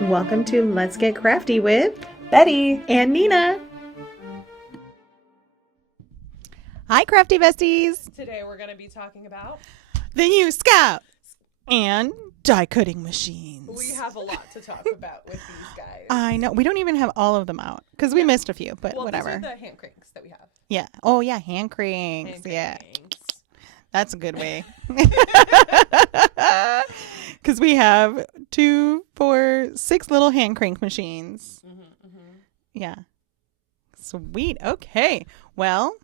Welcome to Let's Get Crafty with Betty and Nina. Hi, Crafty Besties. Today we're going to be talking about... The new Scout and die cutting machines. We have a lot to talk about with these guys. I know. We don't even have all of them out because we missed a few, but whatever. These are the hand cranks that we have. Yeah. Oh, yeah. Hand cranks. Hand Yeah. cranks. That's a good way. Because we have 2, 4, 6 little hand crank machines. Yeah. Sweet. Okay. Well,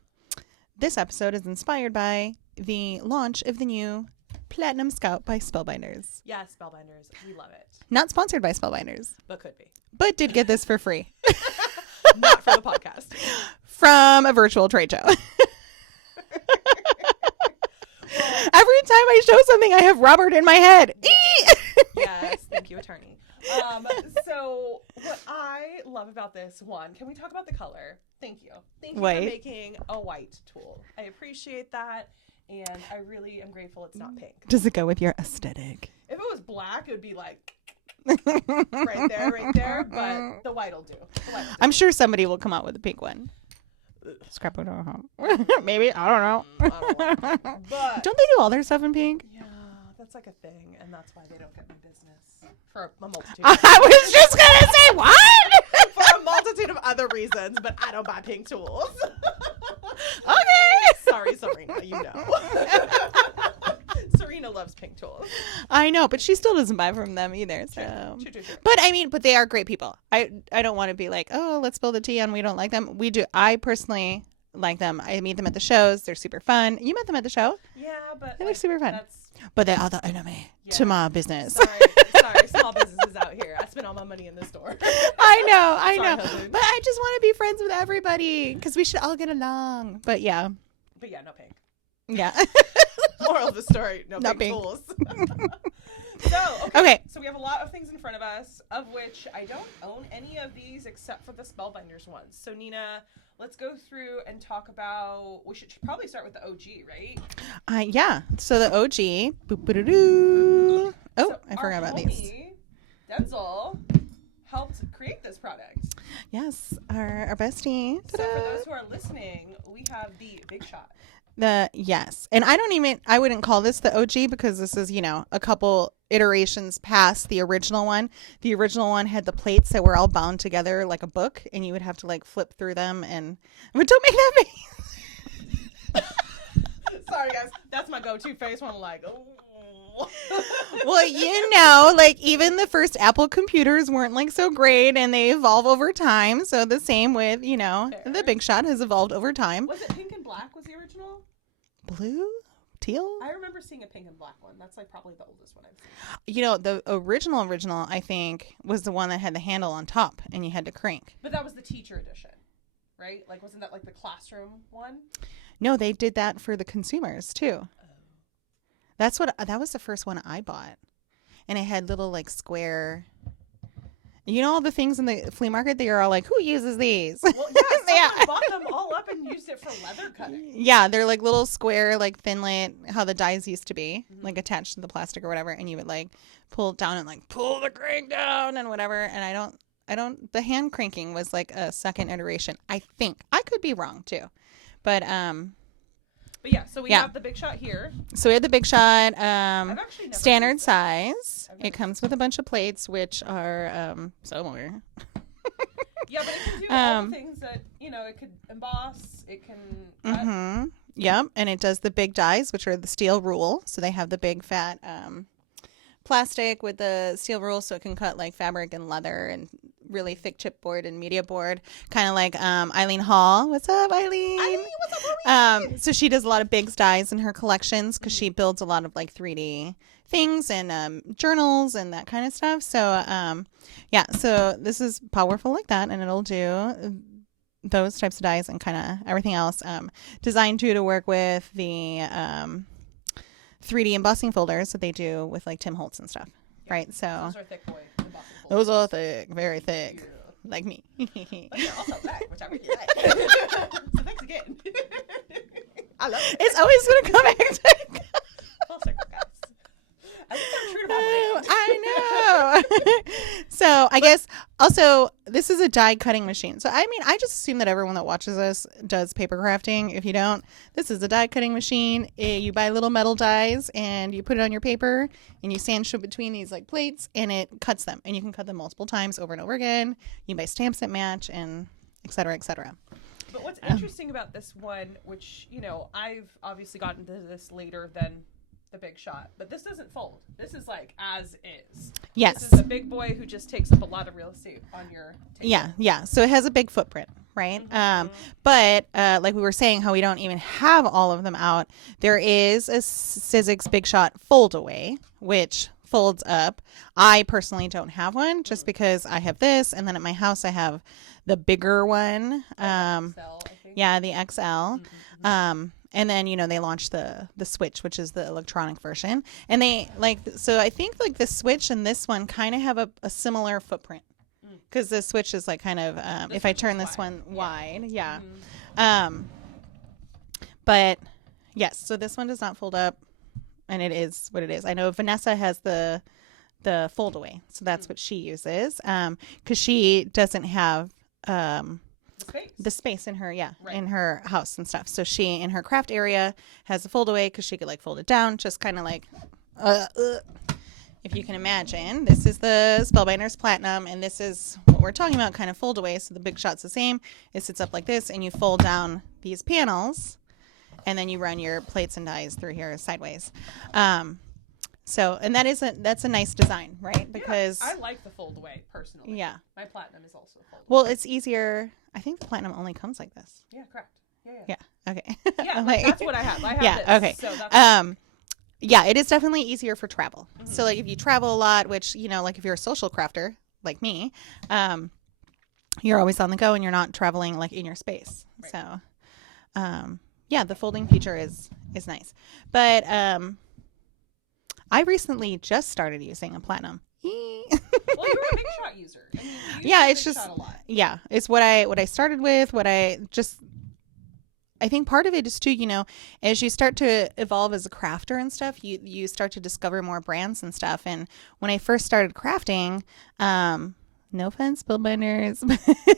this episode is inspired by the launch of the new Platinum Scout by Spellbinders. Yes, Spellbinders. We love it. Not sponsored by Spellbinders, But could be. but did get this for free Not for the podcast. from a virtual trade show. Every time I show something, I have Robert in my head. Yes. Thank you, attorney. So what I love about this one, can we talk about the color? Thank you. Thank you White. for making a white tool. I appreciate that. And I really am grateful it's not pink. Does it go with your aesthetic? If it was black, it would be like right there. But the white will do. I'm sure somebody will come out with a pink one. Scrap it or maybe. I don't know. But Don't they do all their stuff in pink? yeah, that's like a thing, and that's why they don't get my business for a multitude. I was just gonna say what? For a multitude of other reasons, but I don't buy pink tools. Okay. Sorry, Serena, you know. Serena loves pink tools. I know, but she still doesn't buy from them either. So, True. but I mean, but they are great people. I don't want to be like, oh, let's spill the tea on we don't like them. We do. I personally like them. I meet them at the shows. They're super fun. You met them at the show, Yeah, but They look super fun. That's but they are the enemy Yeah. to my business. sorry, small businesses out here. I spend all my money in this store. I know, Sorry, know. husband. But I just want to be friends with everybody because we should all get along. But yeah, But yeah, no pink. yeah. Moral of the story, no Not pink pink. tools. So, Okay. So we have a lot of things in front of us, of which I don't own any of these except for the Spellbinders ones. So Nina, let's go through and talk about, we should probably start with the OG, right? Yeah. So the OG. Boop-a-doo-doo. Oh, So I forgot our about these. homie, Denzel helped create this product. Yes, our bestie. So Ta-da. for those who are listening, we have the Big Shot. Yes. And I wouldn't call this the OG because this is, a couple iterations past the original one. The original one had the plates that were all bound together like a book and you would have to like flip through them but don't make that face. Sorry guys, that's my go-to face when I'm like, oh. Well, like even the first Apple computers weren't like so great and they evolve over time. So the same with, the Big Shot has evolved over time. Was it pink and black was the original? Blue? Teal? I remember seeing a pink and black one. That's like probably the oldest one I've seen. The original, I think, was the one that had the handle on top and you had to crank. But that was the teacher edition, right? Like, wasn't that like the classroom one? No, they did that for the consumers too. That was the first one I bought. And it had little like square, all the things in the flea market, they are all like, who uses these? Well, yeah, someone Yeah. bought them all up and used it for leather cutting. Yeah, they're like little square, like Thinlit, how the dies used to be, like attached to the plastic or whatever. And you would like pull it down and like pull the crank down and whatever. And the hand cranking was like a second iteration. I think I could be wrong too. But yeah, so we Yeah. have the Big Shot here. so we had the Big Shot, I've actually never standard used it. size. It comes with a bunch of plates, which are somewhere. Yeah, but it can do all the things that, it could emboss, it can cut. Mm-hmm. Yep, and it does the big dies, which are the steel rule. So they have the big fat plastic with the steel rule, so it can cut like fabric and leather and really thick chipboard and media board, kind of like Eileen Hall. What's up, Eileen? What's up, Eileen? So she does a lot of big dies in her collections because she builds a lot of like 3D things and journals and that kind of stuff. So so this is powerful like that, and it'll do those types of dies and kind of everything else. Designed to work with the 3D embossing folders that they do with like Tim Holtz and stuff. Yeah. Right. So Those are thick boy embossing folders. those are thick, very thick, Yeah. like me. But they're also black, which I really like. So thanks again. I love it. It's always going to come back to Full circle, guys. So I guess also this is a die cutting machine. So I mean, I just assume that everyone that watches us does paper crafting. If you don't, this is a die cutting machine. You buy little metal dies and you put it on your paper and you sand shoot between these like plates and it cuts them. And you can cut them multiple times over and over again. You buy stamps that match and et cetera, et cetera. But what's interesting about this one, which, you know, I've obviously gotten to this later than the Big Shot, but this doesn't fold. This is like as is. Yes. This is a big boy who just takes up a lot of real estate on your table. Yeah. So it has a big footprint, right? But like we were saying, how we don't even have all of them out. There is a Sizzix Big Shot fold away, which folds up. I personally don't have one just because I have this, and then at my house I have the bigger one. XL, I think. Yeah, the XL. And then, you know, they launched the Switch, which is the electronic version. And they so I think like the Switch and this one kind of have a similar footprint. Because the Switch is like kind of, if I turn this one wide. Yeah. But yes, so this one does not fold up and it is what it is. I know Vanessa has the fold away. So that's what she uses. Because she doesn't have, the space in her in her house and stuff. So she in her craft area has a fold away because she could like fold it down, just kind of like if you can imagine. This is the Spellbinders Platinum, and this is what we're talking about, kind of fold away. So the Big Shot's the same. It sits up like this, and you fold down these panels, and then you run your plates and dies through here sideways. So, and that's a nice design, right? Because I like the fold away personally. Yeah. My Platinum is also fold away. Well, it's easier. I think the Platinum only comes like this. Yeah, correct. Yeah. Yeah. Okay. Yeah, like, that's what I have. I have yeah. this. Okay. So that's yeah, it is definitely easier for travel. So like if you travel a lot, which, you know, like if you're a social crafter like me, you're always on the go and you're not traveling like in your space. Right. So, yeah, the folding feature is nice. But I recently just started using a Platinum. Well, you're a Big Shot user. I mean, you Yeah, use it's Big just Shot a lot. yeah, it's what I started with. I think part of it is too, you know, as you start to evolve as a crafter and stuff, you start to discover more brands and stuff. And when I first started crafting, no offense, Spellbinders,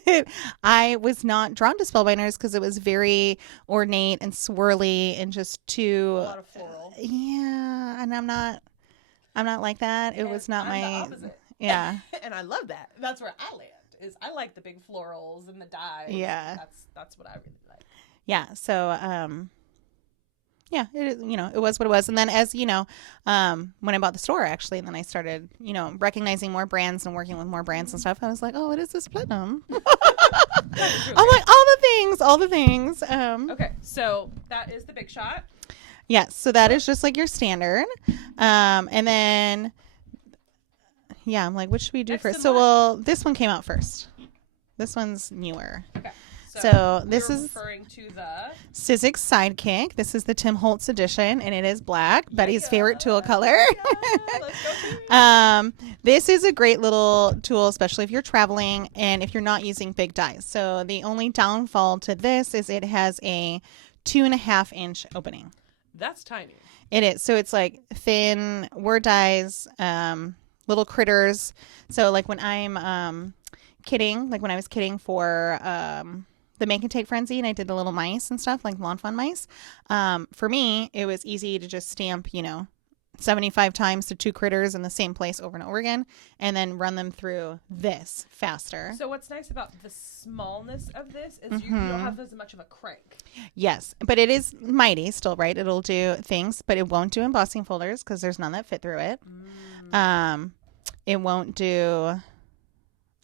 but I was not drawn to Spellbinders because it was very ornate and swirly and just too A lot of floral. yeah, and I'm not like that. It And was not I'm the my opposite. yeah. And I love that. That's where I land. Is I like the big florals and the dyes. Yeah. That's what I really like. Yeah. So, yeah, it is, you know, it was what it was. And then as, you know, when I bought the store actually, and then I started, you know, recognizing more brands and working with more brands and stuff, I was like, oh, what is this Platinum? I'm like, all the things. Okay. So that is the Big Shot. Yes. So that is just like your standard. And then, yeah, I'm like, what should we do Next first? in So, line. well, this one came out first. This one's newer. Okay. So this you're is referring to the Sizzix Sidekick. This is the Tim Holtz edition, and it is black. Betty's favorite tool color. Let's go to This is a great little tool, especially if you're traveling and if you're not using big dies. So the only downfall to this is it has a 2.5-inch opening. That's tiny. It is. So it's like thin word dies, little critters. So like when I'm kidding, like when I was kidding for the Make and Take Frenzy and I did the little mice and stuff, like Lawn Fun mice, for me, it was easy to just stamp, you know, 75 times to 2 critters in the same place over and over again and then run them through this faster. So what's nice about the smallness of this is you don't have as much of a crank. Yes, but it is mighty still, right? It'll do things, but it won't do embossing folders because there's none that fit through it. It won't do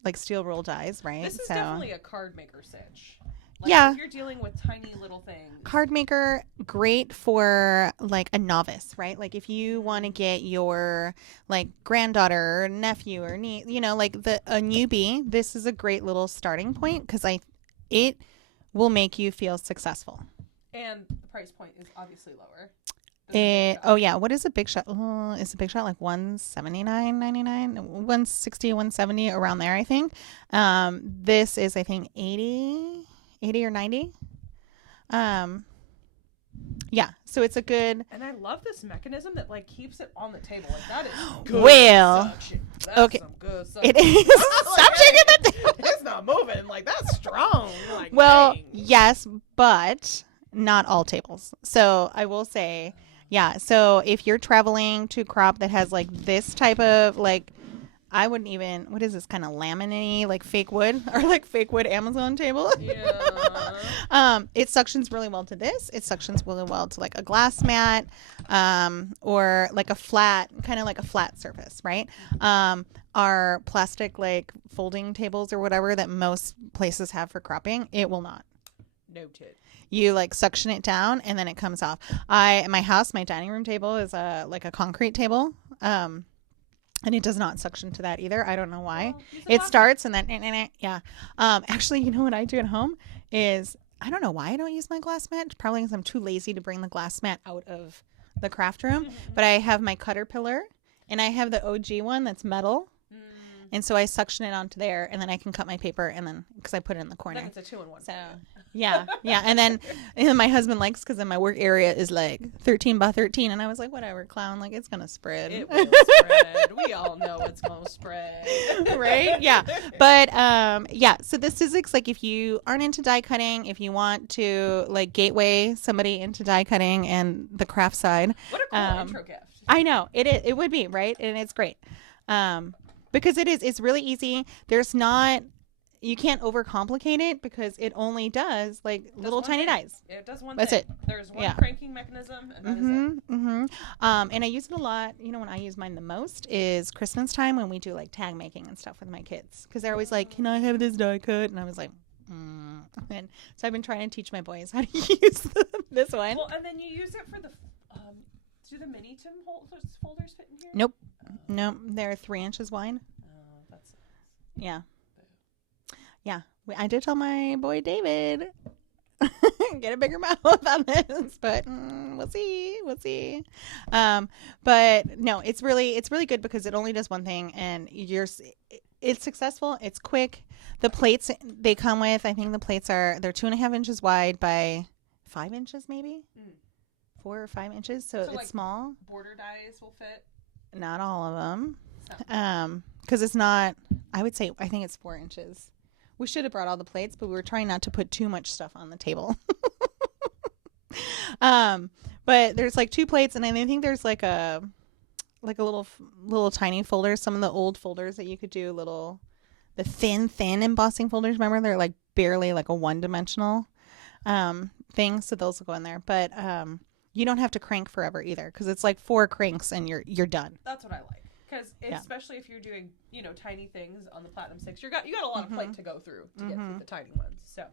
like steel roll dies, right? This is definitely a card maker cinch. Like, Yeah. If you're dealing with tiny little things. Card maker, great for like a novice, right? Like if you want to get your like granddaughter or nephew or niece, you know, like a newbie, this is a great little starting point because it will make you feel successful. And the price point is obviously lower. than the Big Shot. Oh yeah, what is a Big Shot? Is a Big Shot like $179.99, $160, $170 around there? I think. This is I think 80 or 90. Yeah, so it's a good. And I love this mechanism that like keeps it on the table. Like that is good Well, suction. That's okay. some good suction. It is. Stop shaking the. It's not moving. Like that's strong. You're like, Well, dang. yes, but not all tables. So I will say, yeah. So if you're traveling to a crop that has like this type of like, I wouldn't even. What is this kind of laminate like fake wood or like fake wood Amazon table? Yeah. It suctions really well to this. It suctions really well to like a glass mat, or like a flat, kind of like a flat surface, right? Our plastic like folding tables or whatever that most places have for cropping, it will not. Noted. You like suction it down and then it comes off. At my house, my dining room table is like a concrete table. And it does not suction to that either. I don't know why. Well, use a It plastic. starts and then yeah. Actually, you know what I do at home is I don't know why I don't use my glass mat. It's probably because I'm too lazy to bring the glass mat out of the craft room. But I have my cutter pillar and I have the OG one that's metal. And so I suction it onto there and then I can cut my paper and then because I put it in the corner. Like it's a 2-in-1. So yeah. And then my husband likes because then my work area is like 13 by 13 and I was like, whatever, clown, like it's gonna spread. It will spread. We all know it's gonna spread. Right? Yeah. But yeah, so this is like if you aren't into die cutting, if you want to like gateway somebody into die cutting and the craft side. What a cool intro gift. I know. It would be, right? And it's great. Because it's really easy. There's not you can't overcomplicate it because it only does like little one tiny thing. dies. It does one That's thing. it. There's one Yeah. cranking mechanism, and that is it. And I use it a lot. You know, when I use mine the most is Christmas time when we do like tag making and stuff with my kids because they're always like, "Can I have this die cut?" And I was like, And so I've been trying to teach my boys how to use this one. Well, and then you use it for the. Do the mini Tim folders fit in here? Nope, nope. They're 3 inches wide. That's. Yeah. Yeah. I did tell my boy David get a bigger mouth on this, but we'll see. We'll see. But no, it's really good because it only does one thing and it's successful. It's quick. The plates they come with, I think the plates they're 2.5 inches wide by 5 inches, maybe 4 or 5 inches. So it's like, small. Border dies will fit. Not all of them. So. Because it's not, I think it's 4 inches. We should have brought all the plates, but we were trying not to put too much stuff on the table. But there's like 2 plates, and I think there's like a little tiny folder. Some of the old folders that you could do the thin embossing folders. Remember, they're like barely like a 1-dimensional thing. So those will go in there. But you don't have to crank forever either, because it's like 4 cranks and you're done. That's what I like. Because especially if you're doing, tiny things on the Platinum 6, you got a lot of plate to go through to get through the tiny ones. So,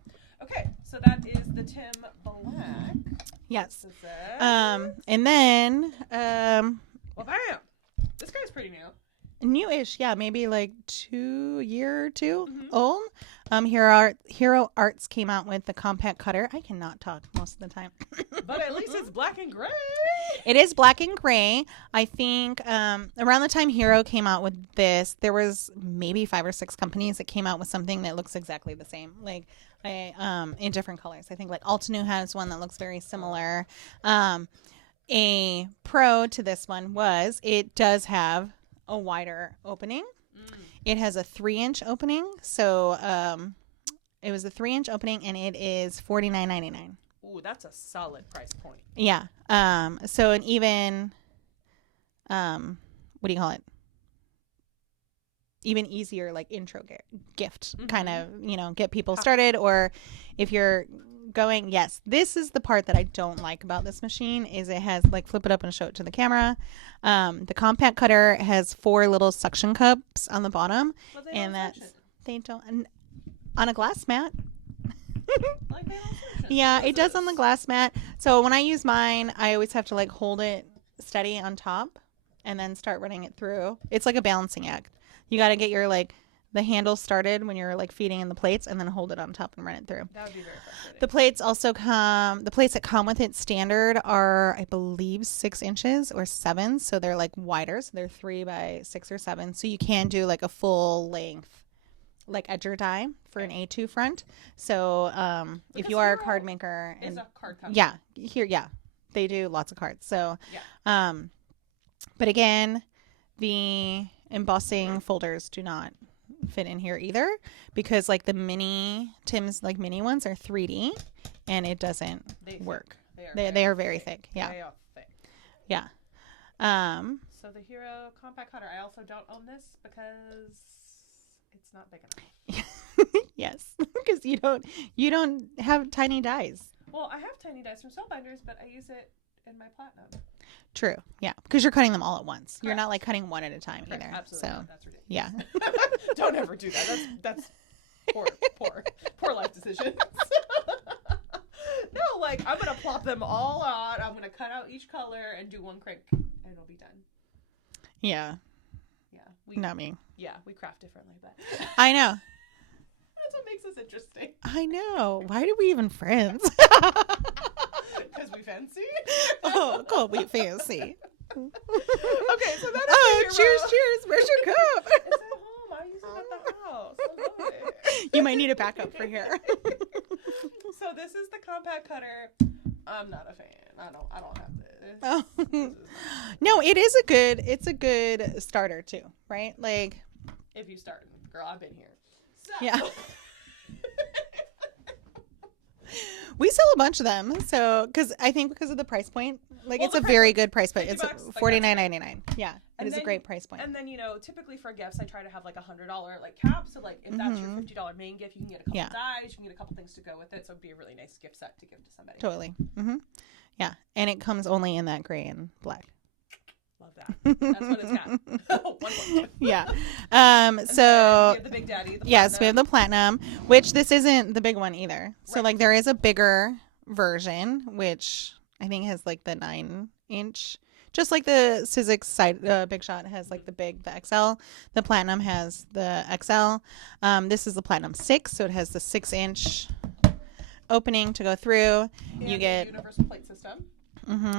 okay, so that is the Tim Black. Yes. This is it. And then Well, bam! This guy's pretty new. newish, yeah, maybe like 2 year or 2 old. Hero Arts came out with the compact cutter. I cannot talk most of the time. But at least it's black and gray. It is black and gray. I think around the time Hero came out with this, there was maybe 5 or 6 companies that came out with something that looks exactly the same, like in different colors. I think like Altenew has one that looks very similar. A pro to this one was it does have a wider opening. It has a 3-inch opening, so it was a 3-inch opening, and it is $49.99. Ooh, that's a solid price point. Yeah. So an even, what do you call it? Even easier, like intro gift, kind of, get people started. Or if you're going, yes, this is the part that I don't like about this machine is it has like flip it up and show it to the camera. The compact cutter has 4 little suction cups on the bottom, But they and don't that's suction. they don't on a glass mat. Like they don't suction. Yeah, What is it does this? on the glass mat. So when I use mine, I always have to like hold it steady on top and then start running it through. It's like a balancing act. You got to get your like the handle started when you're like feeding in the plates and then hold it on top and run it through. That would be very frustrating. The plates also the plates that come with it standard are, I believe, 6 inches or 7. So they're like wider. So they're 3 by 6 or 7. So you can do like a full length, like edger die for an A2 front. So if Because you are a Hero card maker It's and a card company. yeah, They do lots of cards. So, Yeah. but again, the embossing folders do not fit in here either because like the Tim's like mini ones are 3D and it doesn't work. They are very thick. Yeah. They are thick. Yeah. So the Hero Compact Cutter. I also don't own this because it's not big enough. Yes, because you don't have tiny dies. Well, I have tiny dies from Spellbinders, but I use it in my Platinum. True. Yeah, because you're cutting them all at once. Correct. You're not like cutting one at a time Correct. either. Absolutely So not. That's ridiculous. yeah. Don't ever do that. That's poor life decisions. No, like I'm gonna plop them all out. I'm gonna cut out each color and do one crank, and it'll be done. Yeah. Yeah. Not me. Yeah, we craft differently, but I know. that's what makes us interesting. I know. Why are we even friends? Because we fancy. Oh, cool. We fancy. Okay, so that is Oh, the cheers, Hero. cheers. Where's your cup? It's at home. I use it at the house. I love it. You might need a backup for here. So this is the compact cutter. I'm not a fan. I don't have this. Oh. This is No, it's a good starter too, right? Like, if you start, girl, I've been here. So. yeah. We sell a bunch of them, so because of the price point, like Well, it's the a price very point, good price point. $50, It's like, $49.99. Yeah, it And is a then- great price point. And then typically for gifts, I try to have like $100 like cap. So like if that's your $50 main gift, you can get a couple Yeah. dies, you can get a couple things to go with it. So it'd be a really nice gift set to give to somebody. Totally. Yeah, and it comes only in that gray and black. Love that. That's what it's got. One point. Yeah. And then So we have the Big Daddy. The yes, we have Platinum. the platinum, which this isn't the big one either. So Right. like there is a bigger version, which I think has like the 9-inch, just like the Sizzix side. Big Shot has like the XL. The platinum has the XL. This is the platinum 6, so it has the 6-inch opening to go through. And You the get universal plate system.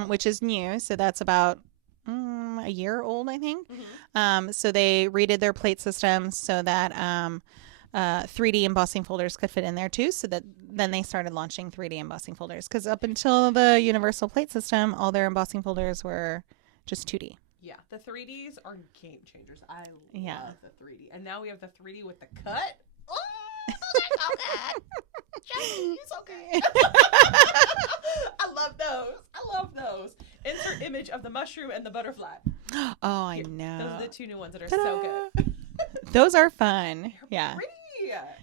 which is new, so that's about a year old, I think. Mm-hmm. So they redid their plate system so that 3D embossing folders could fit in there too. So that then they started launching 3D embossing folders because up until the universal plate system, all their embossing folders were just 2D. Yeah, the 3Ds are game changers. I Yeah. love the 3D, and now we have the 3D with the cut. Oh, Jackie, it's okay. I love those. Insert image of the mushroom and the butterfly. Oh, I Here, know. Those are the two new ones that are Ta-da! so good. Those are fun. They're Yeah. pretty.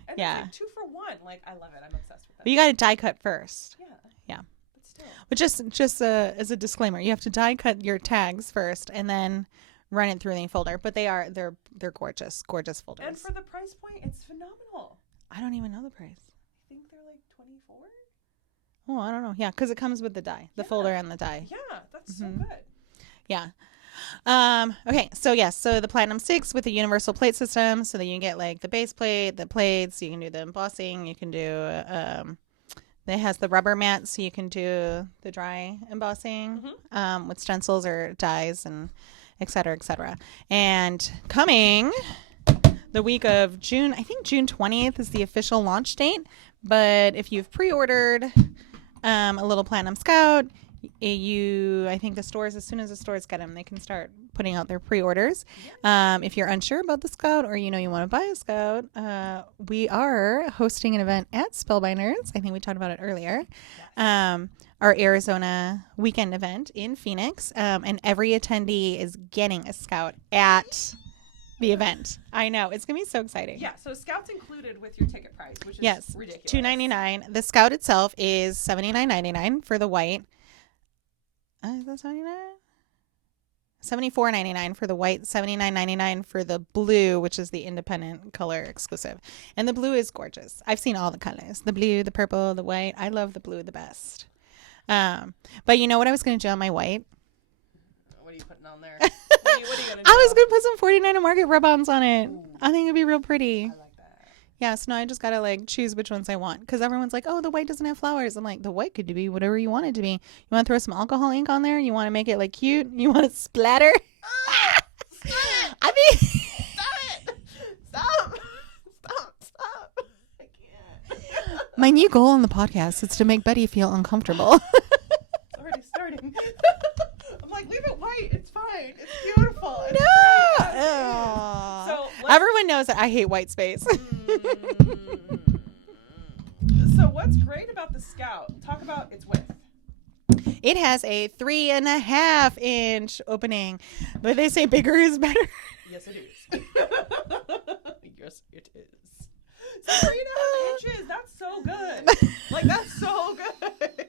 And Yeah. it's like 2 for 1. Like I love it. I'm obsessed with But it. you got to die cut first. Yeah. Yeah. But still. But just as a disclaimer, you have to die cut your tags first and then run it through the folder. But they're gorgeous folders. And for the price point, it's phenomenal. I don't even know the price. I think they're like 24. Oh, I don't know. Yeah, because it comes with the die, the Yeah. folder and the die. Yeah, that's so Mhm. good. Yeah. Okay. So yes. So the Platinum 6 with the universal plate system. So that you can get like the base plate, the plates. You can do the embossing. You can do. It has the rubber mat, so you can do the dry embossing with stencils or dies and et cetera, et cetera. And coming the week of June, I think June 20th is the official launch date. But if you've pre-ordered a little Platinum Scout, I think the stores, as soon as the stores get them, they can start putting out their pre-orders. If you're unsure about the Scout or you want to buy a Scout, we are hosting an event at Spellbinders. I think we talked about it earlier. Our Arizona weekend event in Phoenix, and every attendee is getting a Scout at the event. I know, it's gonna be so exciting. Yeah, so Scout's included with your ticket price, which is Yes, ridiculous. $2.99. The Scout itself is $79.99 for the white. Is that $79? $74.99 for the white, $79.99 for the blue, which is the independent color exclusive. And the blue is gorgeous. I've seen all the colors. The blue, the purple, the white. I love the blue the best. But you know what I was going to do on my white? What are you putting on there? What are you going to do? I was going to put some 49 Market rub-ons on it. Ooh. I think it'd be real pretty. I like that. Yeah, so now I just got to like choose which ones I want. Because everyone's like, oh, the white doesn't have flowers. I'm like, the white could be whatever you want it to be. You want to throw some alcohol ink on there? You want to make it like cute? You want to splatter? I mean, Stop! I can't. my new goal on the podcast is to make Betty feel uncomfortable. It's already started. kidding. I'm like, leave it white. It's fine. It's beautiful. It's No. pretty. Aw. So let's- Everyone knows that I hate white space. So what's great about the Scout? Talk about its width. It has a 3.5 inch opening, but they say bigger is better. Yes, it is. Yes, it is. 3.5 inches. That's so good. Like, that's so good.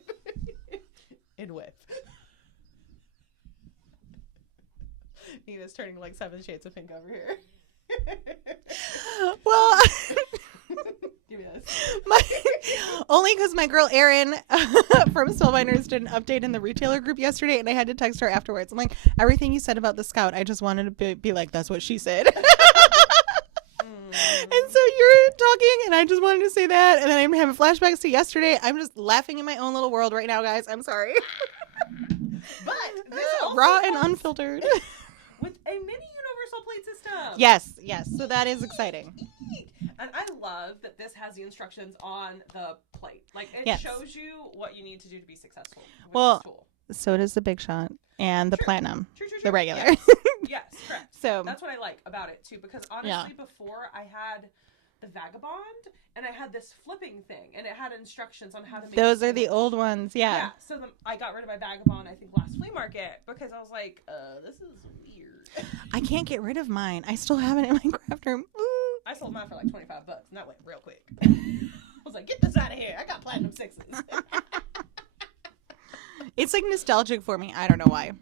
In width. Nina's turning like 7 shades of pink over here. Well, Give me this. only because my girl Erin from Spellbinders did an update in the retailer group yesterday, and I had to text her afterwards. I'm like, everything you said about the Scout, I just wanted to be like, that's what she said. And so you're talking, and I just wanted to say that, and then I'm having flashbacks to yesterday. I'm just laughing in my own little world right now, guys. I'm sorry. But this also Raw and comes unfiltered. with a mini universal plate system. Yes. So that is exciting. And I love that this has the instructions on the plate. Like, it Yes. shows you what you need to do to be successful with Well, this tool. So does the Big Shot and the True. Platinum, True. the regular. Yes, yes, correct. So That's what I like about it, too, because honestly, before I had the Vagabond, and I had this flipping thing, and it had instructions on how to make those a are the sandwich. old ones. Yeah. So I got rid of my Vagabond, I think, last flea market, because I was like, this is weird. I can't get rid of mine. I still have it in my craft room. Ooh. I sold mine for like $25, and that went real quick. I was like, get this out of here. I got platinum 6s. It's like nostalgic for me. I don't know why.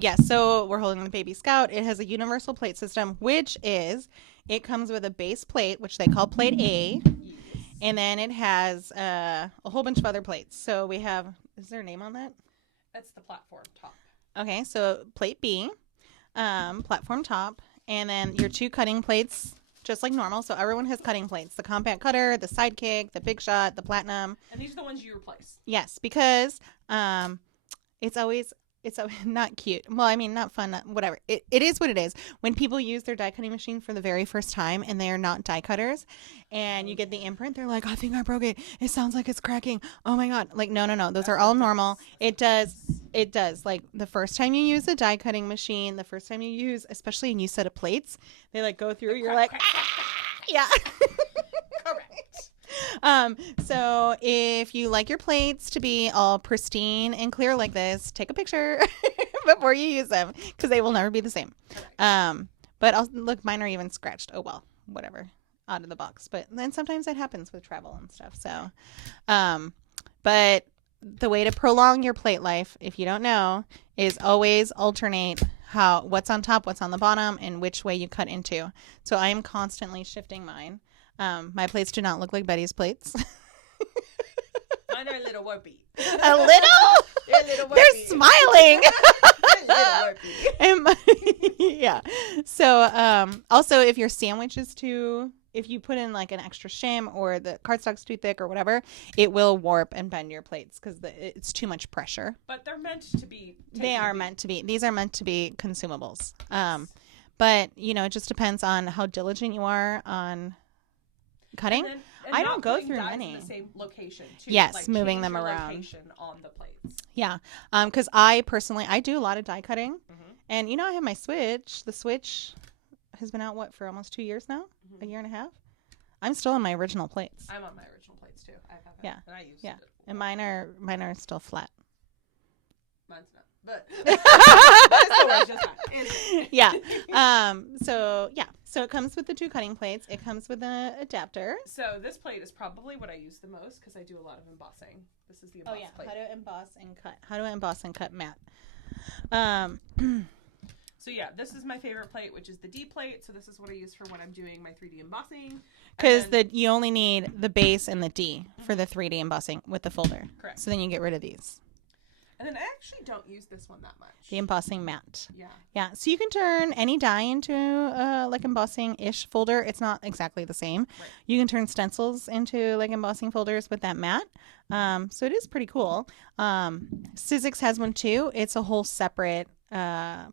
Yes, so we're holding the Baby Scout. It has a universal plate system, which is, it comes with a base plate, which they call plate A, and then it has a whole bunch of other plates. So we have, is there a name on that? That's the platform top. Okay, so plate B, platform top, and then your 2 cutting plates, just like normal. So everyone has cutting plates, the compact cutter, the sidekick, the Big Shot, the Platinum. And these are the ones you replace. Yes, because it's always not cute. Well, I mean, not fun, whatever. It is what it is. When people use their die cutting machine for the very first time and they are not die cutters, and you get the imprint, they're like, I think I broke it. It sounds like it's cracking. Oh my God. Like, no. Those are all normal. It does. Like, the first time you use a die cutting machine, the first time you use, especially a new set of plates, they like go through, you're like, yeah. Correct. So if you like your plates to be all pristine and clear like this, take a picture before you use them, because they will never be the same. But look, mine are even scratched. Oh well, whatever, out of the box. But then sometimes that happens with travel and stuff. So, but the way to prolong your plate life, if you don't know, is always alternate what's on top, what's on the bottom, and which way you cut into. So I am constantly shifting mine. My plates do not look like Betty's plates. Mine are a little warpy. A little? They're a little warpy. They're smiling. They're a little warpy. Yeah. So, also, if your sandwich is if you put in like an extra shim or the cardstock's too thick or whatever, it will warp and bend your plates because it's too much pressure. But they're meant to be. They are meant to be. These are meant to be consumables. But, it just depends on how diligent you are on cutting. And I not don't go putting through dies many. In the same location too. Yes, like moving change them your around. Location on the plates. Yeah. Because I do a lot of die cutting. Mm-hmm. And, I have my Switch. The Switch has been out, for almost 2 years now? Mm-hmm. A year and a half? I'm still on my original plates. I'm on my original plates too. I have it. Yeah. And I use Yeah. it. And mine are still flat. Mine's not. But my story's just fine. Yeah. So it comes with the 2 cutting plates. It comes with an adapter. So this plate is probably what I use the most because I do a lot of embossing. This is the emboss plate. How to emboss and cut matte. So yeah, this is my favorite plate, which is the D plate. So this is what I use for when I'm doing my 3D embossing. Because you only need the base and the D for the 3D embossing with the folder. Correct. So then you get rid of these. And then I actually don't use this one that much. The embossing mat. Yeah. Yeah. So you can turn any die into like embossing-ish folder. It's not exactly the same. Right. You can turn stencils into like embossing folders with that mat. So it is pretty cool. Sizzix has one too. It's a whole separate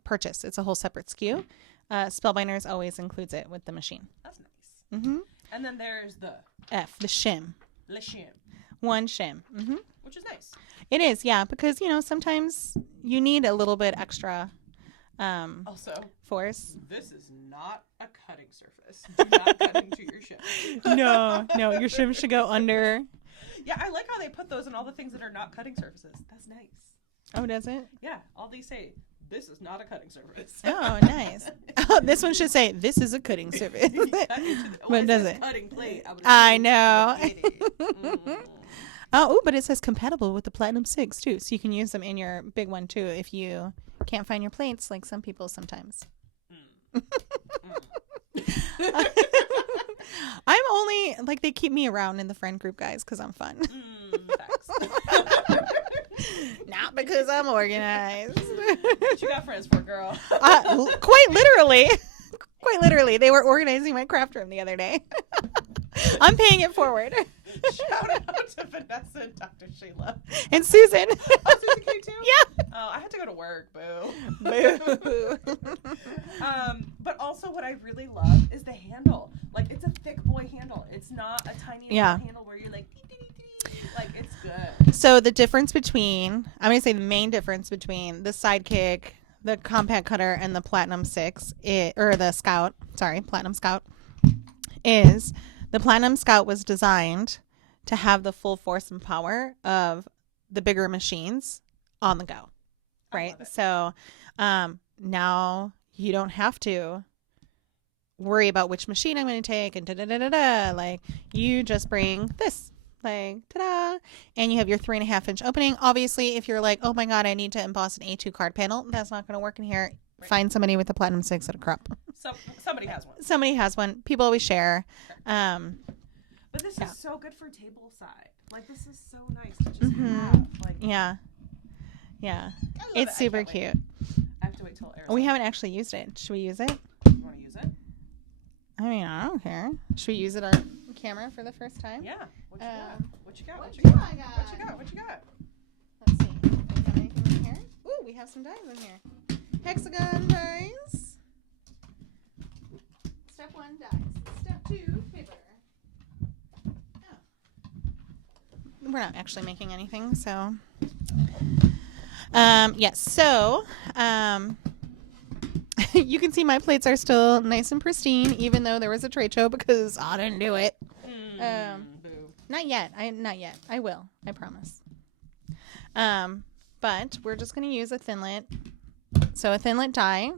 purchase. It's a whole separate SKU. Spellbinders always includes it with the machine. That's nice. Mm-hmm. And then there's the F, the shim. Le Chim. 1 shim. which is nice. It is, yeah, because sometimes you need a little bit extra Also, force. this is not a cutting surface. Do not cut into your shim. No, your shim should go under. Yeah, I like how they put those in all the things that are not cutting surfaces. That's nice. Oh, does it? Yeah, all these say, this is not a cutting surface. Oh, nice. Oh, this one should say, this is a cutting surface. But does it? Cutting plate. I know. Mm. Oh, but it says compatible with the Platinum 6 too, so you can use them in your big one too if you can't find your plates like some people sometimes. I'm only like they keep me around in the friend group, guys, because I'm fun. Facts. Not because I'm organized. What you got friends for, girl? Quite literally. Quite literally. They were organizing my craft room the other day. I'm paying it forward. Shout out to Vanessa and Dr. Sheila. And Susan. Oh, Susan came too? Yeah. Oh, I had to go to work. Boo. Boo. But also what I really love is the handle. Like, it's a thick boy handle. It's not a tiny little handle where you're like, like, it's good. So the difference between, I'm going to say the main difference between the Sidekick, the Compact Cutter, and the Platinum 6, or the Scout, sorry, Platinum Scout, is the Platinum Scout was designed to have the full force and power of the bigger machines on the go, right? So now you don't have to worry about which machine I'm going to take and da-da-da-da-da. Like, you just bring this. Like, ta-da! And you have your 3.5-inch opening. Obviously, if you're like, oh my god, I need to emboss an A2 card panel, that's not going to work in here. Right. Find somebody with a Platinum 6 at a crop. So somebody has one. Somebody has one. People always share. But this is so good for table side. Like, this is so nice to just have. Like, yeah. It's super cute. I have to wait till it airs. We haven't actually used it. Should we use it? You want to use it? I mean, I don't care. Should we use it on camera for the first time? Yeah. What you got? What you you got? got? What you got? Let's see. Do we have anything in here? Ooh, we have some dies in here. Hexagon dies. Step 1, dies. Step 2, paper. Oh. We're not actually making anything, so. Yes. So, you can see my plates are still nice and pristine, even though there was a trade show because I didn't do it. Not yet. Not yet. I will. I promise. But we're just going to use a Thinlit. So a Thinlit die.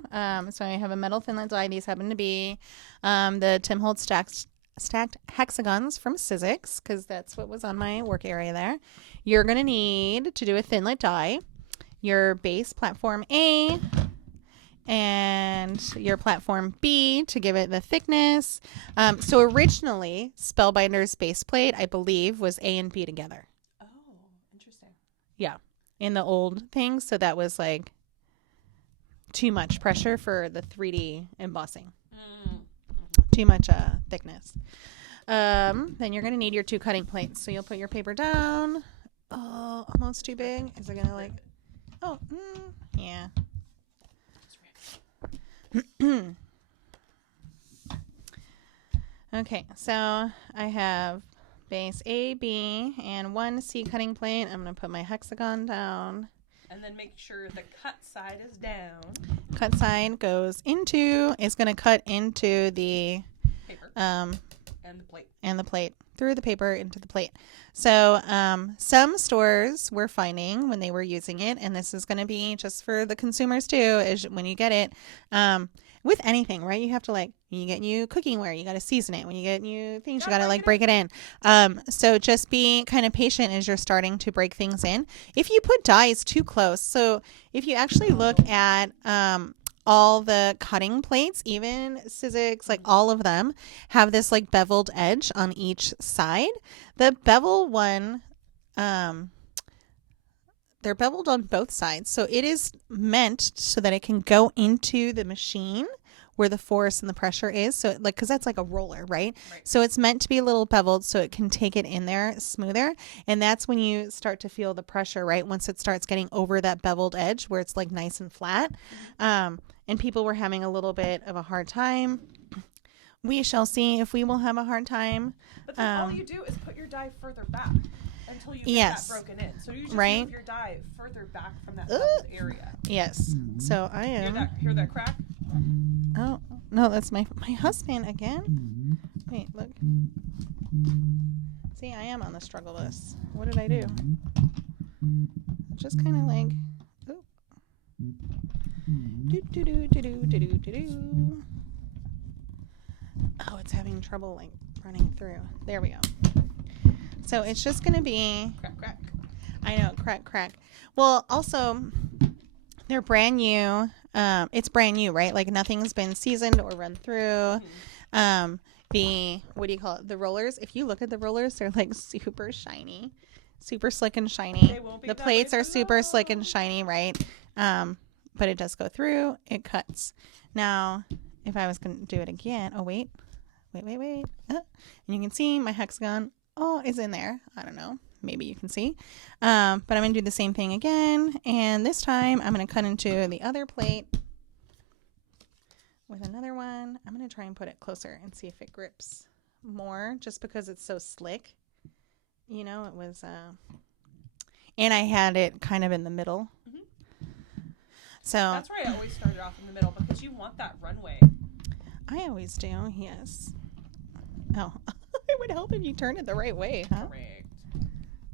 So I have a metal Thinlit die. These happen to be the Tim Holtz stacked hexagons from Sizzix, because that's what was on my work area there. You're going to need to do a Thinlit die, your base platform A, and your platform B to give it the thickness. So originally, Spellbinder's base plate, I believe, was A and B together. Oh, interesting. Yeah, in the old thing. So that was like too much pressure for the 3D embossing. Too much thickness. Then you're going to need your 2 cutting plates. So you'll put your paper down. Oh, almost too big. Is it going to like... Oh, yeah. Okay, so I have base A, B, and 1 C cutting plate. I'm going to put my hexagon down. And then make sure the cut side is down. Cut side is going to cut into the paper and the plate. And the plate, through the paper into the plate. So some stores were finding when they were using it, and this is going to be just for the consumers too, is when you get it, with anything, right? You have to when you get new cooking ware, you got to season it. When you get new things, you got to break it in. So just be kind of patient as you're starting to break things in. If you put dies too close, so if you actually look at all the cutting plates, even Sizzix, like all of them have this like beveled edge on each side. The bevel one, they're beveled on both sides. So it is meant so that it can go into the machine where the force and the pressure is. So because that's like a roller, right? So it's meant to be a little beveled so it can take it in there smoother. And that's when you start to feel the pressure, right? Once it starts getting over that beveled edge where it's like nice and flat. And people were having a little bit of a hard time. We shall see if we will have a hard time. But then all you do is put your die further back. until you get Yes. that broken in. So you just Right. move your die further back from that leveled area. Yes. So I am. Hear that crack? Oh no, that's my husband again. Wait, look. See, I am on the struggle list. What did I do? Just kind of like. Ooh. Do do do do do do do do. Oh, it's having trouble like running through. There we go. So it's just gonna be. Crack, crack. I know, crack. Well, also, they're brand new. It's brand new, right? Like nothing's been seasoned or run through. The what do you call it? The rollers. If you look at the rollers, they're like super shiny, super slick and shiny. They won't be The that plates way are for super long. slick and shiny, right? But it does go through. It cuts. Now, if I was gonna do it again, oh wait. And you can see my hexagon. Oh, is in there. I don't know. Maybe you can see. But I'm going to do the same thing again. And this time I'm going to cut into the other plate with another one. I'm going to try and put it closer and see if it grips more just because it's so slick. You know, it was, and I had it kind of in the middle. Mhm. So That's why I always started off in the middle because you want that runway. I always do. Yes. Oh, it would help if you turned it the right way, huh? Correct.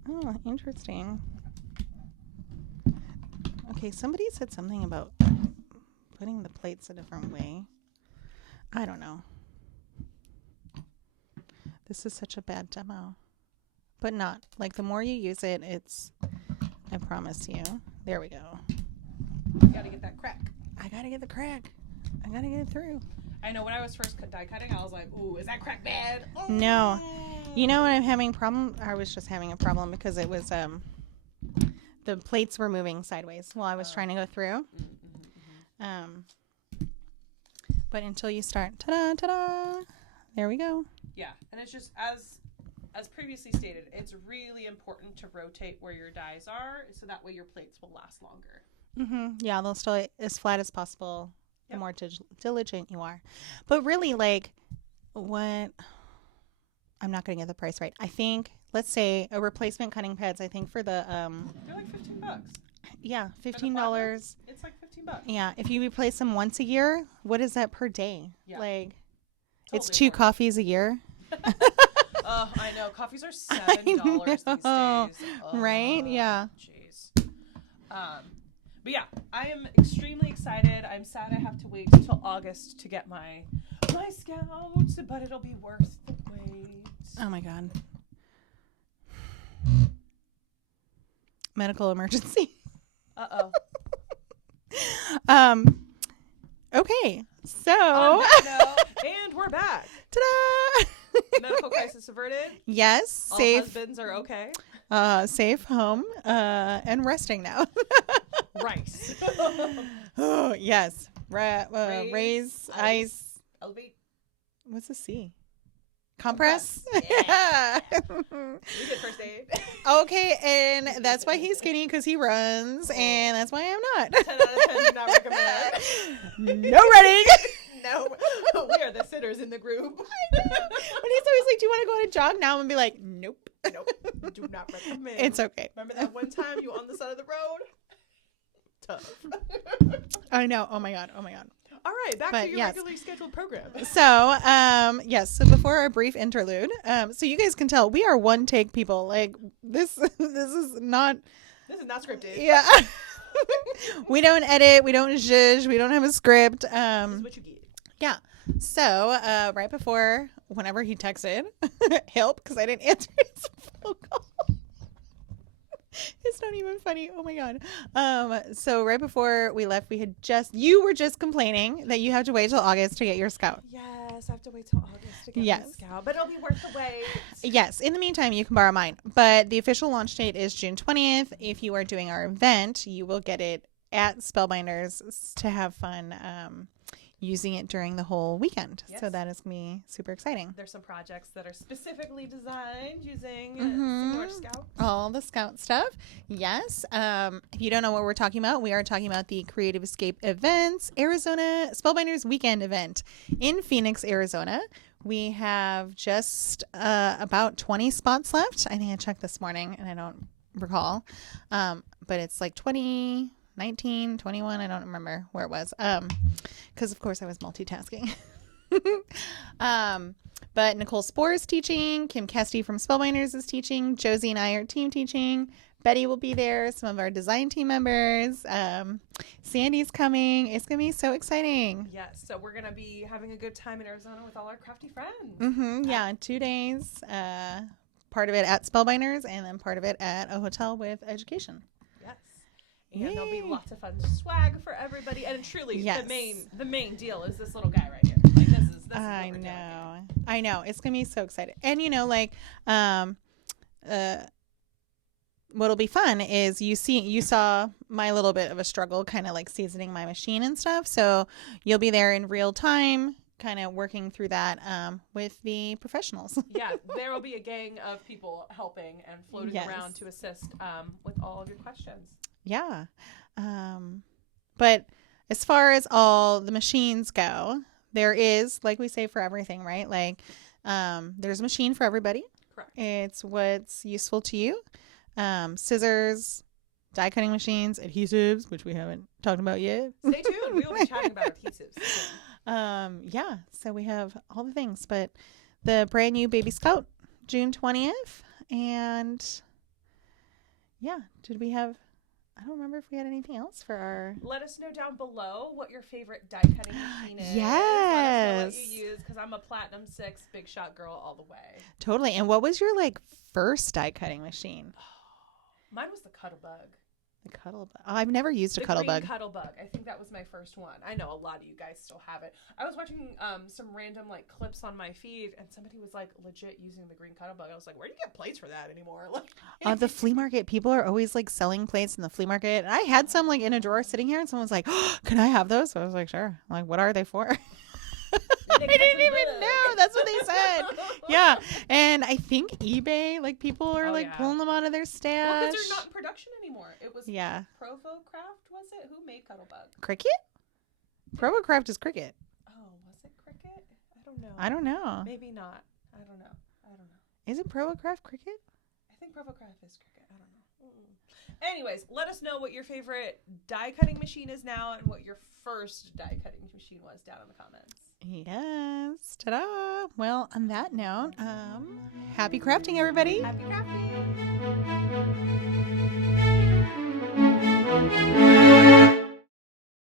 Oh, interesting. Okay, somebody said something about putting the plates a different way. I don't know. This is such a bad demo. But not. Like, the more you use it, it's... I promise you. There we go. You gotta get that crack. I gotta get the crack. I gotta get it through. I know when I was first die cutting, I was like, ooh, is that crack bad? Oh. No. You know when I'm having a problem? I was just having a problem because it was, the plates were moving sideways while I was trying to go through. But until you start, ta-da, there we go. Yeah, and it's just, as previously stated, it's really important to rotate where your dies are so that way your plates will last longer. Yeah, they'll stay as flat as possible. The Yep. more diligent you are. But really, like, what... I'm not going to get the price right. I think, let's say, a replacement cutting pads, I think for the... They're like $15. Yeah, For the $15. flat it's like $15. Yeah, if you replace them once a year, what is that per day? Yeah. Like, it's Totally 2 coffees a year. Oh, I know. Coffees are $7 these days. know. Right? Yeah. Jeez. But yeah, I am extremely excited. I'm sad I have to wait until August to get my scouts, but it'll be worth the wait. Oh my God. Medical emergency. Uh-oh. Okay, so On that note, and we're back. ta-da! Medical crisis averted. Yes, All safe, husbands are okay. safe home, and resting now. Rice. Oh yes, raise, ice. Elevate. What's the C? Compress. Yeah. Yeah. We did first aid. Okay, and that's why he's skinny because he runs, and that's why I'm not. 10 out of 10 do not recommend. No running. No, we are the sitters in the group. When he's always like, "Do you want to go on a jog now?" I'm gonna be like, "Nope, Nope, do not recommend. it's okay." Remember that one time you were on the side of the road? Tough. I know. Oh my god. All right, back But to your yes. regularly scheduled program. So, yes. So before our brief interlude, so you guys can tell we are one take people. Like this is not. This is not scripted. Yeah. We don't edit. We don't zhuzh. We don't have a script. This is what you get. Yeah. So, right before, whenever he texted, help, because I didn't answer his phone call. It's not even funny. Oh my God. So right before we left, you were just complaining that you have to wait till August to get your scout. Yes, I have to wait till August to get Yes. my scout, but it'll be worth the wait. Yes. In the meantime, you can borrow mine, but the official launch date is June 20th. If you are doing our event, you will get it at Spellbinders to have fun, using it during the whole weekend. Yes. So that is going to be super exciting. There's some projects that are specifically designed using Mhm. similar scouts. All the scout stuff. Yes. If you don't know what we're talking about, we are talking about the Creative Escape Events Arizona Spellbinders Weekend event in Phoenix, Arizona. We have just about 20 spots left. I think I checked this morning and I don't recall. But it's like 20, 19, 21. I don't remember where it was. Because of course I was multitasking. But Nicole Spohr is teaching. Kim Kesty from Spellbinders is teaching. Josie and I are team teaching. Betty will be there. Some of our design team members. Sandy's coming. It's going to be so exciting. Yes, so we're going to be having a good time in Arizona with all our crafty friends. Mm-hmm. Yeah, 2 days. Part of it at Spellbinders and then part of it at a hotel with education. Yes. And there'll be Yay. lots of fun swag for everybody. And truly, Yes. the main deal is this little guy right here. Like, this is what I we're doing here. know. I know. It's going to be so exciting. And, what'll be fun is you saw my little bit of a struggle kind of like seasoning my machine and stuff. So you'll be there in real time, kind of working through that with the professionals. Yeah, there will be a gang of people helping and floating Yes. around to assist with all of your questions. Yeah. But as far as all the machines go, there is, like we say for everything, right? Like there's a machine for everybody. Correct. It's what's useful to you. Scissors, die cutting machines, adhesives, which we haven't talked about yet. Stay tuned. We will be chatting about adhesives soon. Yeah, so we have all the things, but the brand new Baby Scout, June 20th. And yeah, did we have, I don't remember if we had anything else for our. Let us know down below what your favorite die cutting machine is. Let us know what you use, because I'm a Platinum 6 Big Shot girl all the way. Totally. And what was your like first die cutting machine? Mine was the Cuttlebug. The Cuttlebug. Oh, I've never used a The Cuttlebug. green Cuttlebug. I think that was my first one. I know a lot of you guys still have it. I was watching some random like clips on my feed, and somebody was like legit using the green Cuttlebug. I was like, where do you get plates for that anymore? Like, The flea market, people are always like selling plates in the flea market. And I had some like in a drawer sitting here, and someone was like, oh, can I have those? So I was like, sure. I'm like, what are they for? I didn't even know. That's what they said. Yeah. And I think eBay, like people are Oh, like yeah. pulling them out of their Well, stash. because they're not in production anymore. It was Yeah. Provocraft, was it? Who made Cuttlebug? Cricket? Probocraft is Cricket. Oh, was it Cricket? I don't know. I don't know. Maybe not. I don't know. Is it Probocraft Cricket? I think Provocraft is Cricket. I don't know. Anyways, let us know what your favorite die cutting machine is now and what your first die cutting machine was down in the comments. Yes. Ta-da. Well, on that note, happy crafting, everybody. Happy crafting!